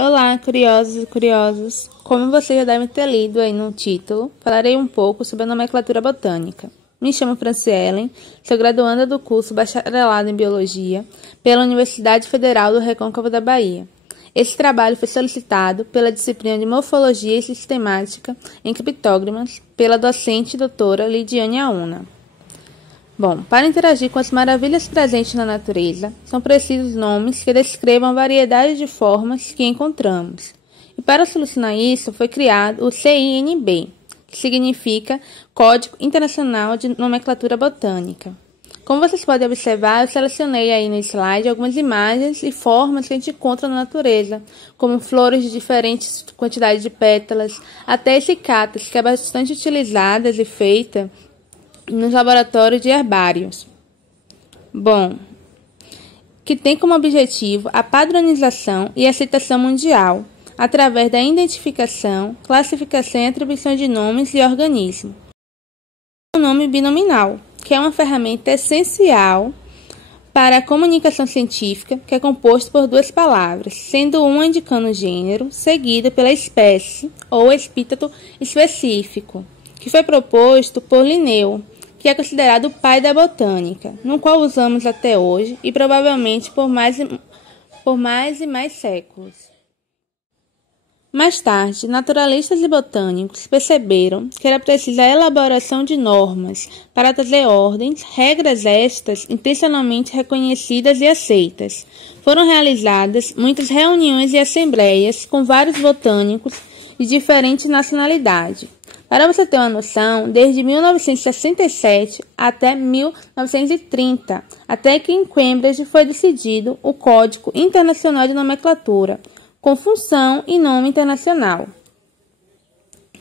Olá, curiosos e curiosas! Como vocês já devem ter lido aí no título, falarei um pouco sobre a nomenclatura botânica. Me chamo Franciellen, sou graduanda do curso Bacharelado em Biologia pela Universidade Federal do Recôncavo da Bahia. Esse trabalho foi solicitado pela disciplina de Morfologia e Sistemática em Criptógamas pela docente doutora Lidiane Auna. Bom, para interagir com as maravilhas presentes na natureza, são precisos nomes que descrevam a variedade de formas que encontramos. E para solucionar isso, foi criado o CINB, que significa Código Internacional de Nomenclatura Botânica. Como vocês podem observar, eu selecionei aí no slide algumas imagens e formas que a gente encontra na natureza, como flores de diferentes quantidades de pétalas, até essicatas, que é bastante utilizada e feita nos laboratórios de herbários. Bom, que tem como objetivo a padronização e aceitação mundial, através da identificação, classificação e atribuição de nomes e organismos. O nome binominal, que é uma ferramenta essencial para a comunicação científica, que é composto por duas palavras, sendo uma indicando o gênero, seguida pela espécie ou epíteto específico, que foi proposto por Linneu, que é considerado o pai da botânica, no qual usamos até hoje e provavelmente por mais e mais séculos. Mais tarde, naturalistas e botânicos perceberam que era preciso a elaboração de normas para trazer ordens, regras estas intencionalmente reconhecidas e aceitas. Foram realizadas muitas reuniões e assembleias com vários botânicos de diferentes nacionalidades. Para você ter uma noção, desde 1967 até 1930, até que em Cambridge foi decidido o Código Internacional de Nomenclatura, com função e nome internacional,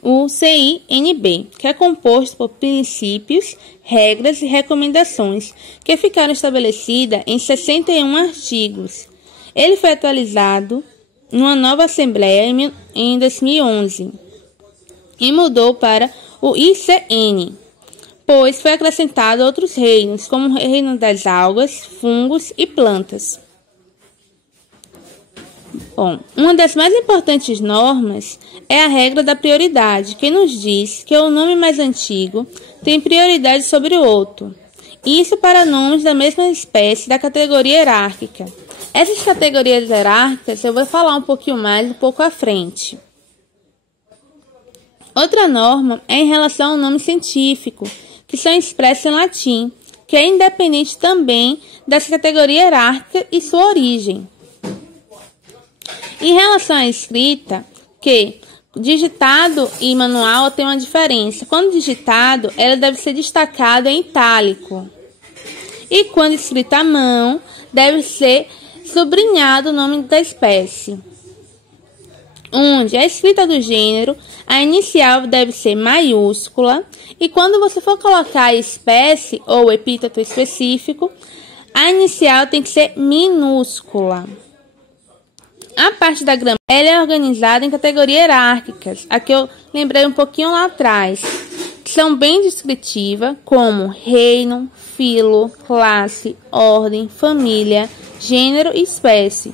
o CINB, que é composto por princípios, regras e recomendações, que ficaram estabelecidas em 61 artigos. Ele foi atualizado numa nova Assembleia em 2011. E mudou para o ICN, pois foi acrescentado outros reinos, como o reino das algas, fungos e plantas. Bom, uma das mais importantes normas é a regra da prioridade, que nos diz que o nome mais antigo tem prioridade sobre o outro. Isso para nomes da mesma espécie da categoria hierárquica. Essas categorias hierárquicas eu vou falar um pouquinho mais um pouco à frente. Outra norma é em relação ao nome científico, que são expressos em latim, que é independente também dessa categoria hierárquica e sua origem. Em relação à escrita, que digitado e manual tem uma diferença. Quando digitado, ela deve ser destacada em itálico. E quando escrita à mão, deve ser sublinhado o nome da espécie. Onde a escrita do gênero, a inicial deve ser maiúscula, e quando você for colocar a espécie ou epíteto específico, a inicial tem que ser minúscula. A parte da gramática ela é organizada em categorias hierárquicas, a que eu lembrei um pouquinho lá atrás, que são bem descritivas, como reino, filo, classe, ordem, família, gênero e espécie.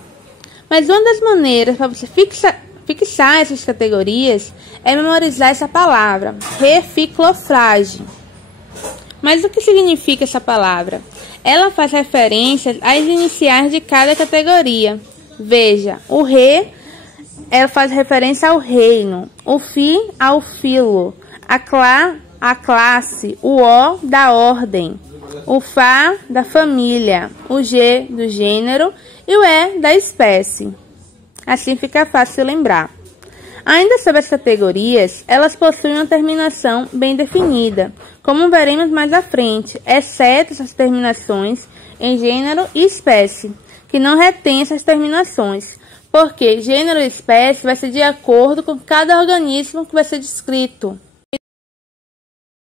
Mas uma das maneiras para você fixar essas categorias é memorizar essa palavra, reficlofrage. Mas o que significa essa palavra? Ela faz referência às iniciais de cada categoria. Veja, o re, ela faz referência ao reino, o fi ao filo, a classe, o o da ordem, o fa da família, o g do gênero e o e da espécie. Assim fica fácil lembrar. Ainda sobre as categorias, elas possuem uma terminação bem definida, como veremos mais à frente, exceto essas terminações em gênero e espécie, que não retém essas terminações, porque gênero e espécie vai ser de acordo com cada organismo que vai ser descrito.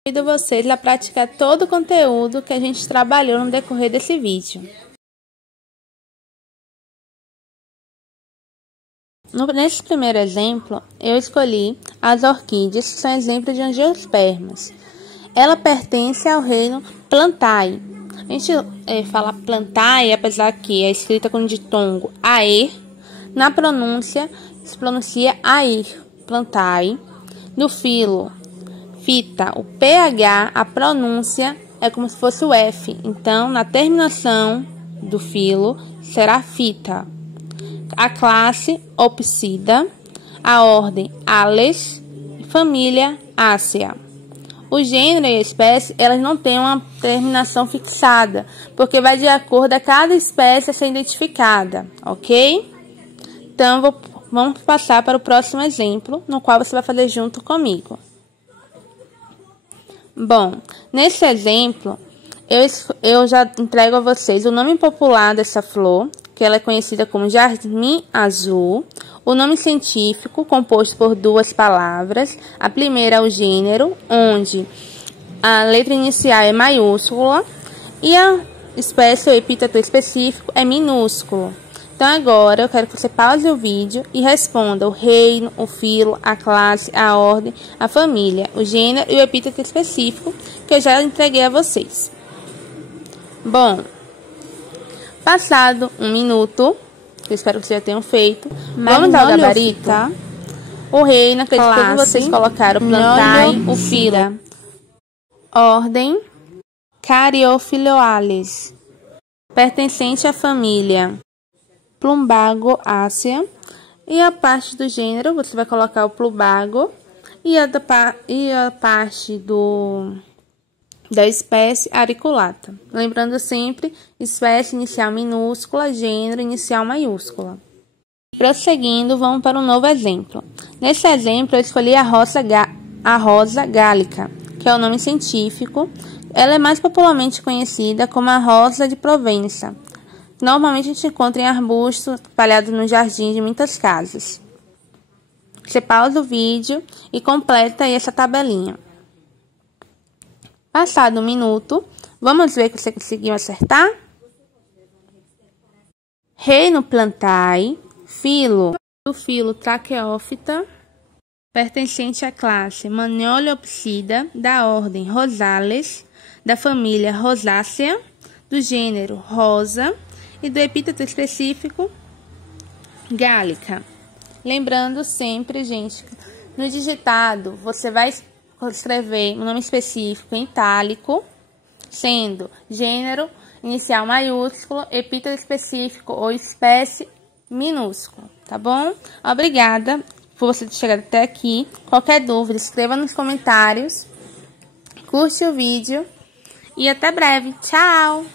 Convido vocês a praticar todo o conteúdo que a gente trabalhou no decorrer desse vídeo. Nesse primeiro exemplo, eu escolhi as orquídeas, que são exemplos de angiospermas. Ela pertence ao reino Plantae. A gente fala Plantae, apesar que é escrita com ditongo AE, Na pronúncia, se pronuncia air, plantae. No filo, fita, o PH, a pronúncia é como se fosse o F. Então, na terminação do filo, será fita. A classe, Opsida. A ordem, Ales. Família, Ácea. O gênero e a espécie, elas não têm uma terminação fixada, porque vai de acordo a cada espécie a ser identificada, ok? Então, vamos passar para o próximo exemplo, no qual você vai fazer junto comigo. Bom, nesse exemplo, eu já entrego a vocês o nome popular dessa flor, que ela é conhecida como jasmim azul, o nome científico, composto por duas palavras. A primeira é o gênero, onde a letra inicial é maiúscula, e a espécie ou epíteto específico é minúsculo. Então, agora eu quero que você pause o vídeo e responda o reino, o filo, a classe, a ordem, a família, o gênero e o epíteto específico, que eu já entreguei a vocês. Bom, passado 1 minuto, eu espero que vocês já tenham feito, vamos dar o gabarito? O reino, acredito que vocês colocaram, plantae, o filo, ordem, Caryophyllales, pertencente à família Plumbago Ácea, e a parte do gênero, você vai colocar o Plumbago, e a parte da espécie Auriculata. Lembrando sempre, espécie inicial minúscula, gênero inicial maiúscula. Prosseguindo, vamos para um novo exemplo. Nesse exemplo, eu escolhi a rosa gálica, que é o nome científico. Ela é mais popularmente conhecida como a rosa de Provença. Normalmente a gente encontra em arbustos espalhados no jardim de muitas casas. Você pausa o vídeo e completa aí essa tabelinha. Passado 1 minuto, vamos ver que você conseguiu acertar? Reino plantae, filo, do filo Tracheófita, pertencente à classe Manioleopsida, da ordem Rosales, da família Rosácea, do gênero Rosa, e do epíteto específico, gálica. Lembrando sempre, gente, no digitado, você vai escrever o nome específico em itálico, sendo gênero inicial maiúsculo, epíteto específico ou espécie minúsculo, tá bom? Obrigada por você ter chegado até aqui. Qualquer dúvida, escreva nos comentários, curte o vídeo e até breve. Tchau!